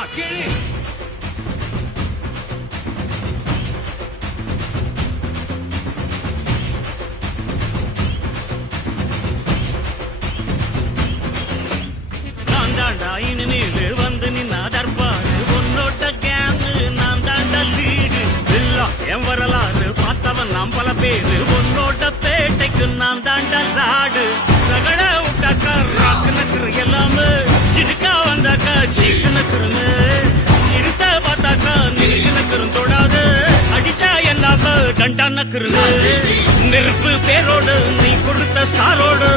ஆமா கேளு. நான் தாண்டா இனிமேலு வந்து நின்னா தர்பாரு உன்னோட்ட கேங்கு நான் தாண்டா லீடு இல்ல என் வரலாறு பார்த்தவன் நாம் பல பேரு உன்னோட்ட பேட்டைக்கு நான் தாண்டா ராடு ரகட விட்டாக்கா ராக்கு நக்குரு எல்லாமே சிடுக்கா வந்தாக்கா சீக்கு நக்குருங்க இருத்த பார்த்தாக்கா நிறுக்கு நக்குரும் தொடாது அடிச்சா எல்லாம கண்டா நக்குருங்க நெருப்பு பேரோடு நீ கொடுத்த ஸ்டாரோடு